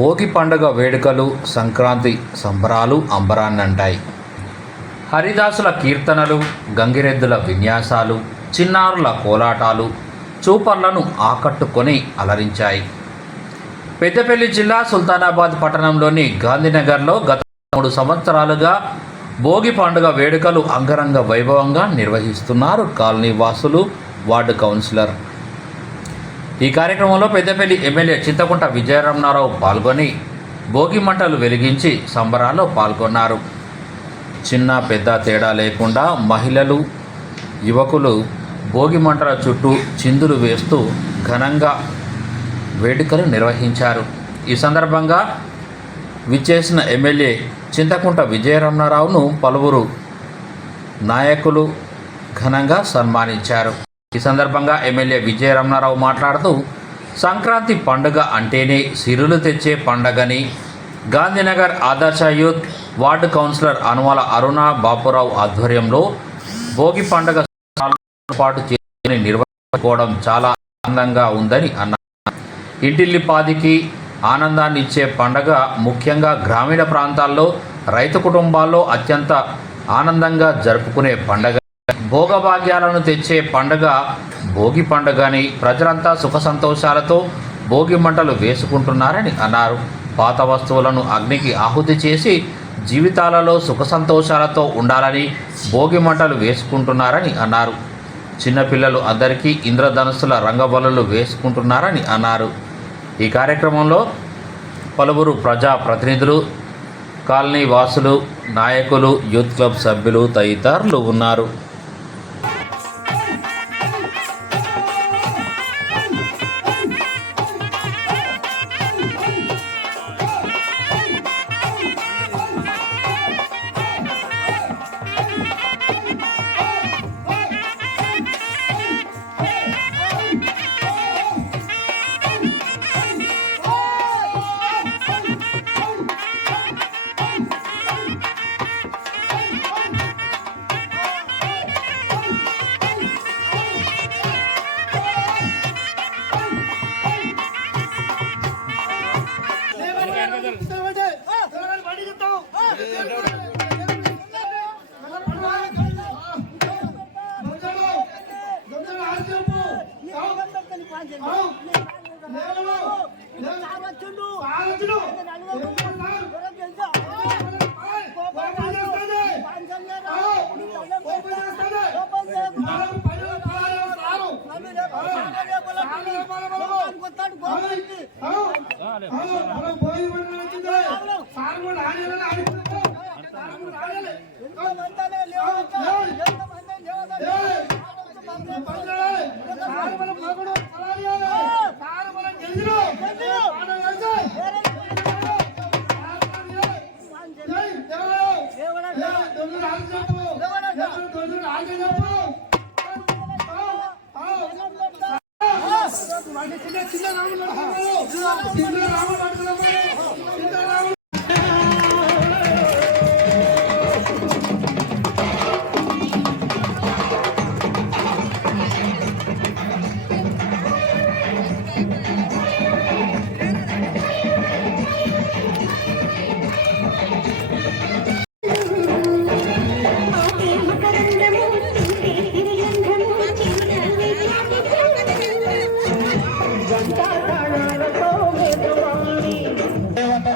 భోగి పండుగ వేడుకలు సంక్రాంతి సంబరాలు అంబరాన్నంటాయి. హరిదాసుల కీర్తనలు, గంగిరెద్దుల విన్యాసాలు, చిన్నారుల కోలాటాలు చూపర్లను ఆకట్టుకొని అలరించాయి. పెద్దపల్లి జిల్లా సుల్తానాబాద్ పట్టణంలోని గాంధీనగర్లో గత 3 సంవత్సరాలుగా భోగి పండుగ వేడుకలు అంగరంగ వైభవంగా నిర్వహిస్తున్నారు కాలనీ వాసులు, వార్డు కౌన్సిలర్. ఈ కార్యక్రమంలో పెద్దపల్లి ఎమ్మెల్యే చింతకుంట విజయరమణారావు పాల్గొని భోగి మంటలు వెలిగించి సంబరాల్లో పాల్గొన్నారు. చిన్న పెద్ద తేడా లేకుండా మహిళలు, యువకులు భోగి మంటల చుట్టూ చిందులు వేస్తూ ఘనంగా వేడుకలు నిర్వహించారు. ఈ సందర్భంగా విచ్చేసిన ఎమ్మెల్యే చింతకుంట విజయరమణారావును పలువురు నాయకులు ఘనంగా సన్మానించారు. ఈ సందర్భంగా ఎమ్మెల్యే విజయరమణారావు మాట్లాడుతూ, సంక్రాంతి పండుగ అంటేనే సిరులు తెచ్చే పండగని గాంధీనగర్ ఆదర్శ యూత్ వార్డు కౌన్సిలర్ అనుమల అరుణ బాపురావు ఆధ్వర్యంలో భోగి పండుగ పాటు చేసుకుని నిర్వహించుకోవడం చాలా ఆనందంగా ఉందని అన్నారు. ఇంటిల్లిపాదికి ఆనందాన్ని ఇచ్చే పండుగ ముఖ్యంగా గ్రామీణ ప్రాంతాల్లో రైతు కుటుంబాల్లో అత్యంత ఆనందంగా జరుపుకునే పండుగ, భోగభాగ్యాలను తెచ్చే పండుగ భోగి పండుగని ప్రజలంతా సుఖ సంతోషాలతో భోగి మంటలు వేసుకుంటున్నారని అన్నారు. పాత వస్తువులను అగ్నికి ఆహుతి చేసి జీవితాలలో సుఖ సంతోషాలతో ఉండాలని భోగి మంటలు వేసుకుంటున్నారని అన్నారు. చిన్నపిల్లలు అందరికీ ఇంద్రధనుస్సుల రంగబలులు వేసుకుంటున్నారని అన్నారు. ఈ కార్యక్రమంలో పలువురు ప్రజా ప్రతినిధులు, కాలనీ వాసులు, నాయకులు, యూత్ క్లబ్ సభ్యులు తదితరులు ఉన్నారు.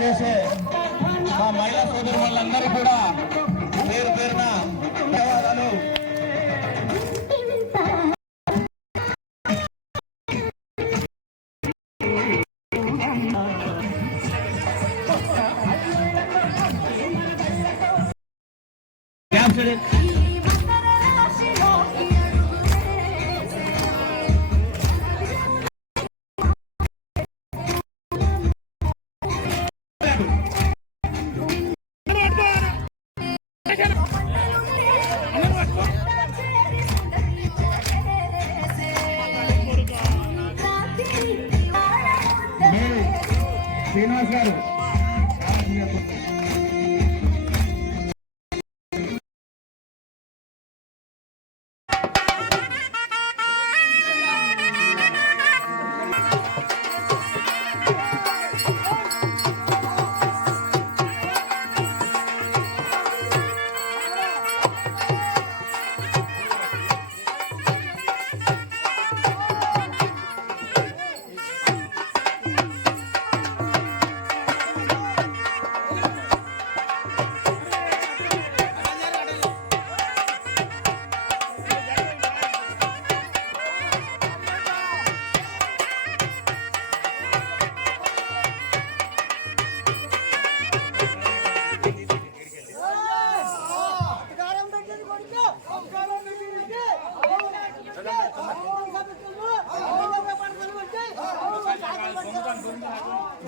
చేసే మా మహిళా సోదరు వాళ్ళందరూ కూడా పేరు పేరున ధన్యవాదాలు. శ్రీనివాస్ గారు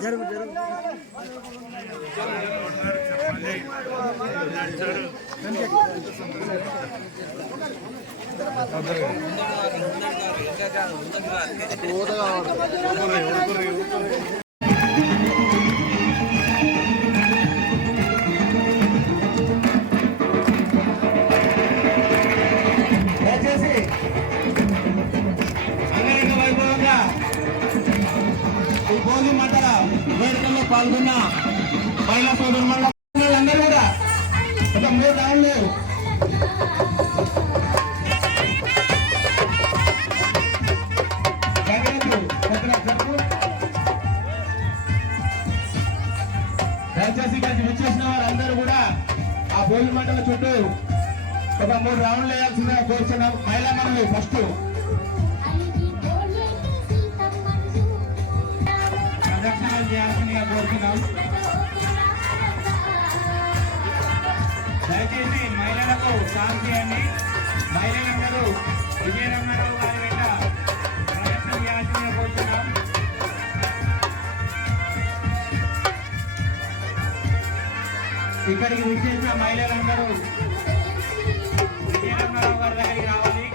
దయచేసి అంగరంగ వైభవంగా ఈ భోగి మంటల వేడుకల్లో పాల్గొన్న మహిళా సోదరులు అందరూ కూడా ఒక 3 రౌండ్లు దయచేసి ఇక్కడికి విచ్చేసిన వారందరూ కూడా ఆ భోగి మంటల చుట్టూ ఒక 3 రౌండ్లు వేయాల్సిందిగా కోరుచున్నాం. మహిళా మనవి ఫస్ట్ ప్రదక్షిణలు చేయాల్సిందిగా కోరుతున్నాం. దయచేసి మహిళలకు శాంతి అని మహిళలందరూ విజయనగరం గారి వెంట ప్రదక్షిణ చేయాల్సిందిగా కోరుతున్నాం. ఇక్కడికి విచ్చేసిన మహిళలందరూ విజయనగరం గారి దగ్గరికి రావాలి.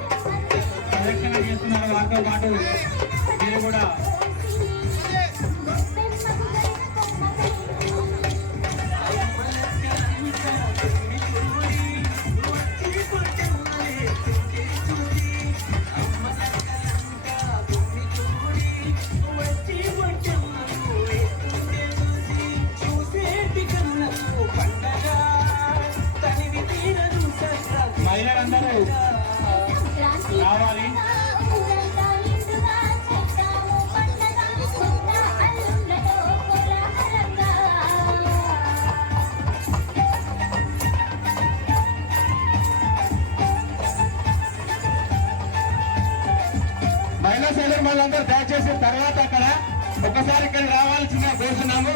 ప్రదక్షిణ చేస్తున్నారు వారితో పాటు మీరు కూడా మహిళలందరూ రావాలి. మహిళా సోదరు వాళ్ళందరూ దయచేసి తర్వాత అక్కడ ఒక్కసారి ఇక్కడ రావాల్సిందిగా కోరుతున్నాము.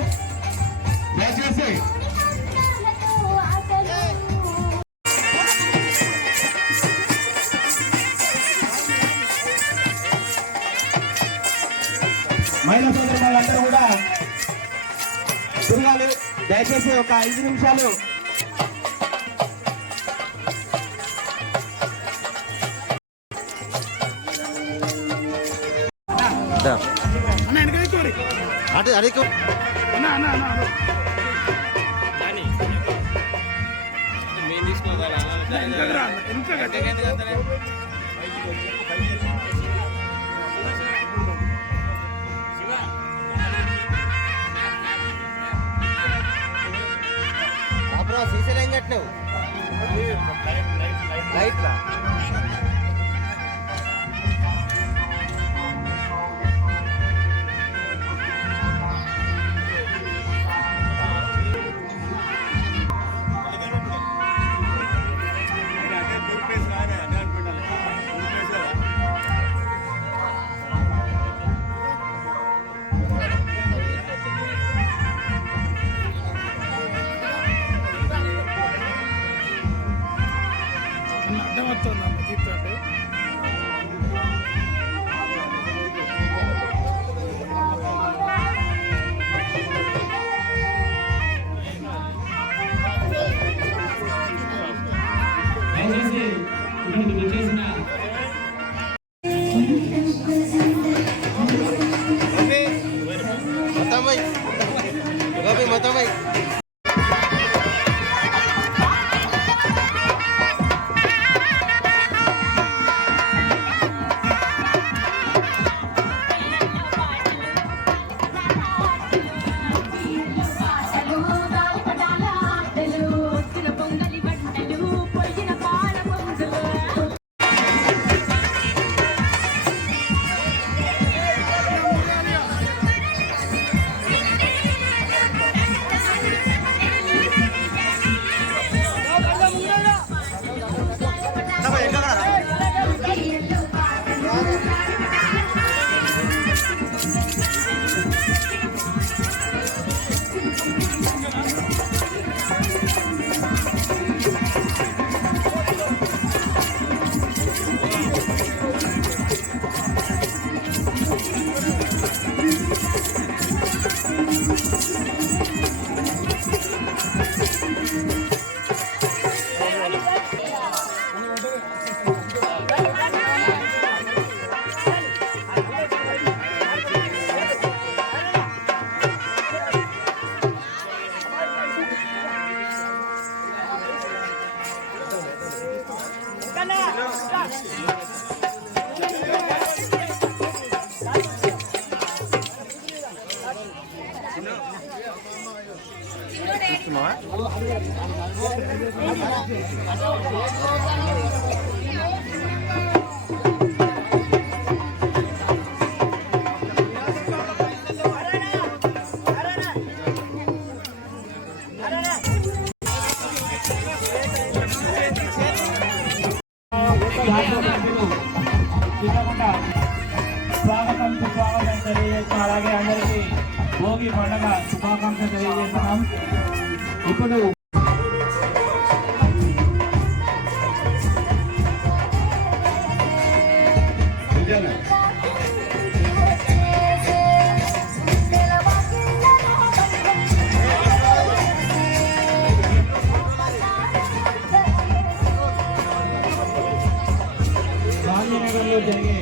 దయచేసి మహిళా సోదరు వాళ్ళందరూ కూడా తిరగాలి. దయచేసి ఒక 5 నిమిషాలు అటు అడిగి మేము తీసుకోగల అప్పుడు సీసీలు ఏం కట్టినావు లైట్లా స్వాగతం సుస్వాగతం తెలియజేస్తున్నాం. అలాగే అందరికీ భోగి పండుగ శుభాకాంక్షలు తెలియజేస్తున్నాం. ఇప్పుడు గాంధీనగర్లో జరిగే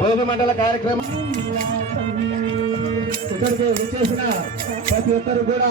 భోగి మండల కార్యక్రమం ఇక్కడికి విచ్చేసిన ప్రతి ఒక్కరు కూడా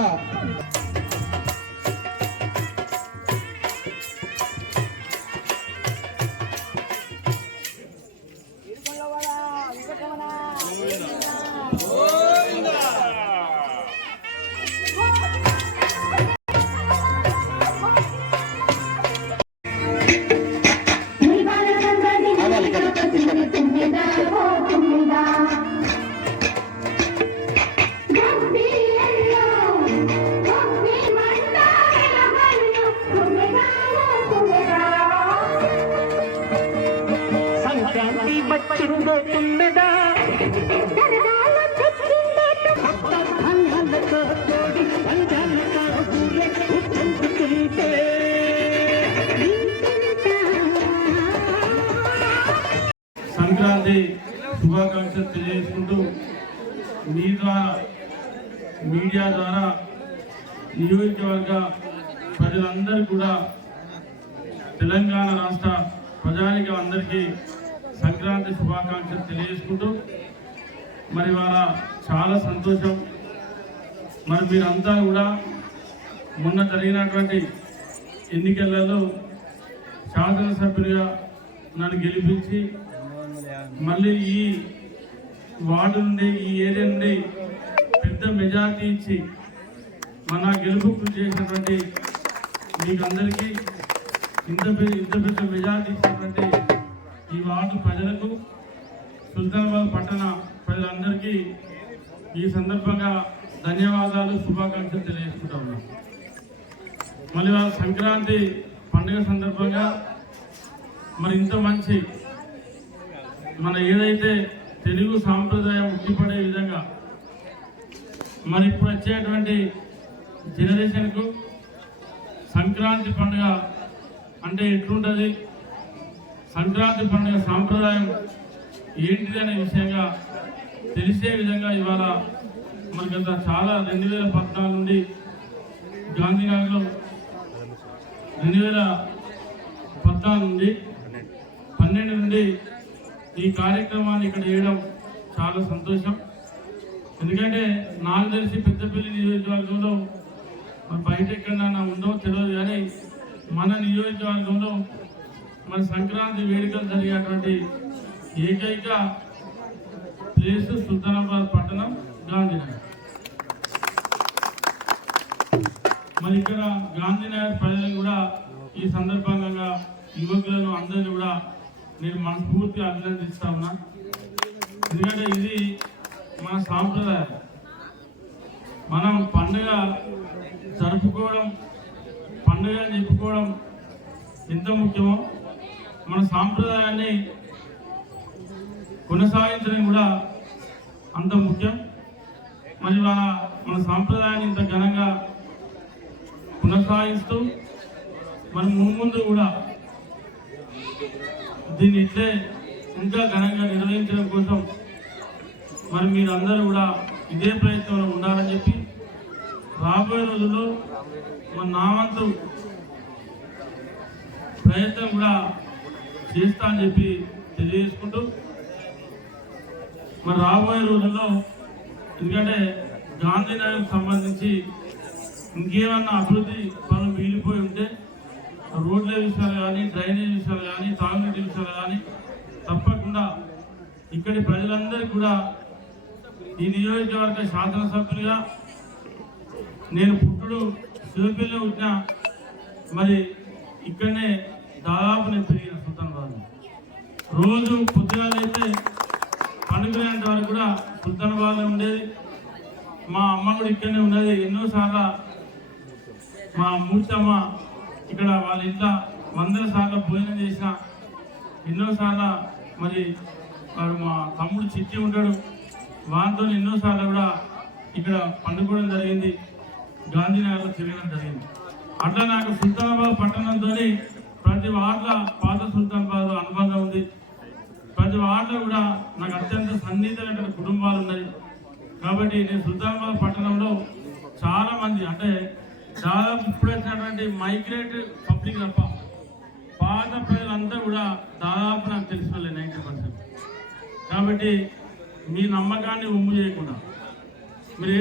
సంక్రాంతి శుభాకాంక్షలు తెలియజేసుకుంటూ మీ ద్వారా మీడియా ద్వారా నియోజకవర్గ ప్రజలందరూ కూడా తెలంగాణ రాష్ట్ర ప్రజానికం అందరికీ సంక్రాంతి శుభాకాంక్షలు తెలియజేసుకుంటూ మరి వాళ్ళ చాలా సంతోషం. మరి మీరంతా కూడా మొన్న జరిగినటువంటి ఎన్నికలలో శాసనసభ్యులుగా నన్ను గెలిపించి మళ్ళీ ఈ వార్డు నుండి ఈ ఏరియా నుండి పెద్ద మెజార్టీ ఇచ్చి మన గెలుపు కృషి చేసినటువంటి మీకు అందరికీ ఇంత పెద్ద మెజార్టీ ఇచ్చినటువంటి ఈ వార్డు ప్రజలకు సుల్తానాబాద్ పట్టణ ప్రజలందరికీ ఈ సందర్భంగా ధన్యవాదాలు శుభాకాంక్షలు తెలియజేసుకుంటా ఉన్నాం. మళ్ళీ వాళ్ళ సంక్రాంతి పండుగ సందర్భంగా మరి ఇంత మంచి మన ఏదైతే తెలుగు సాంప్రదాయం ఉట్టిపడే విధంగా మరి ఇప్పుడు వచ్చేటువంటి జనరేషన్కు సంక్రాంతి పండుగ అంటే ఎట్లుంటుంది, సంక్రాంతి పండుగ సాంప్రదాయం ఏంటిది అనే విషయంగా తెలిసే విధంగా ఇవాళ మనకంత చాలా 2014 నుండి గాంధీనగర్లో 2014 నుండి 12 నుండి ఈ కార్యక్రమాన్ని ఇక్కడ చేయడం చాలా సంతోషం. ఎందుకంటే నాకు తెలిసి పెద్దపల్లి నియోజకవర్గంలో మరి బయట ఎక్కడన్నా ఉందో తెలియదు, కానీ మన నియోజకవర్గంలో మన సంక్రాంతి వేడుకలు జరిగేటువంటి ఏకైక ప్లేస్ సుల్తానాబాద్ పట్టణం గాంధీనగర్. మరి ఇక్కడ గాంధీనగర్ ప్రజలను కూడా ఈ సందర్భంగా యువకులను అందరినీ కూడా నేను మనస్ఫూర్తిగా అభినందిస్తా ఉన్నా. ఎందుకంటే ఇది మన సాంప్రదాయం. మనం పండుగ జరుపుకోవడం పండుగ చెప్పుకోవడం ఎంత ముఖ్యమో మన సాంప్రదాయాన్ని కొనసాగించడం కూడా అంత ముఖ్యం. మరి ఇవాళ మన సాంప్రదాయాన్ని ఇంత ఘనంగా కొనసాగిస్తూ మనం ముందు కూడా దీన్ని ఇట్లే ఇంకా ఘనంగా నిర్వహించడం కోసం మరి మీరందరూ కూడా ఇదే ప్రయత్నంలో ఉండాలని చెప్పి రాబోయే రోజుల్లో మన నావంతు ప్రయత్నం కూడా చేస్తా అని చెప్పి తెలియజేసుకుంటూ మరి రాబోయే రోజుల్లో ఎందుకంటే గాంధీనగర్కి సంబంధించి ఇంకేమన్నా అభివృద్ధి పనులు మిగిలిపోయి ఉంటే రోడ్ల విషయాలు కానీ డ్రైనేజ్ విషయాలు కానీ తాగునీటి విషయాలు కానీ తప్పకుండా ఇక్కడి ప్రజలందరికీ కూడా ఈ నియోజకవర్గ శాసనసభ్యులుగా నేను పుట్టుడు శివపల్లిలో పుట్టిన మరి ఇక్కడనే దాదాపు నేను పెరిగిన సుల్తానాబాద్ రోజు పొద్దుగాలైతే పండుగలంటే వరకు కూడా సుల్తానాబాద్లో ఉండేది. మా అమ్మ కూడా ఇక్కడనే ఉన్నది. ఎన్నోసార్లు మా మూర్తమ్మ ఇక్కడ వాళ్ళ ఇంట్లో 100 సార్లు భోజనం చేసిన, ఎన్నోసార్లు మరి వాడు మా తమ్ముడు చిట్టి ఉంటాడు, వాటితో ఎన్నోసార్లు కూడా ఇక్కడ పండుకోవడం జరిగింది, గాంధీనగర్లో తిరగడం జరిగింది. అట్లా నాకు సుల్తానాబాద్ పట్టణంతో ప్రతి వార్డులో పాత సుల్తానాబాద్ అనుబంధం ఉంది. ప్రతి వార్డులో కూడా నాకు అత్యంత సన్నిహితమైన కుటుంబాలు ఉన్నాయి. కాబట్టి నేను సుల్తానాబాద్ పట్టణంలో చాలా మంది అంటే దాదాపు ఇప్పుడు వచ్చినటువంటి మైగ్రేట్ పబ్లిక్ తప్ప పాత ప్రజలంతా కూడా దాదాపు నాకు తెలిసిన 90%. కాబట్టి మీ నమ్మకాన్ని ఒమ్ము చేయకుండా మీరు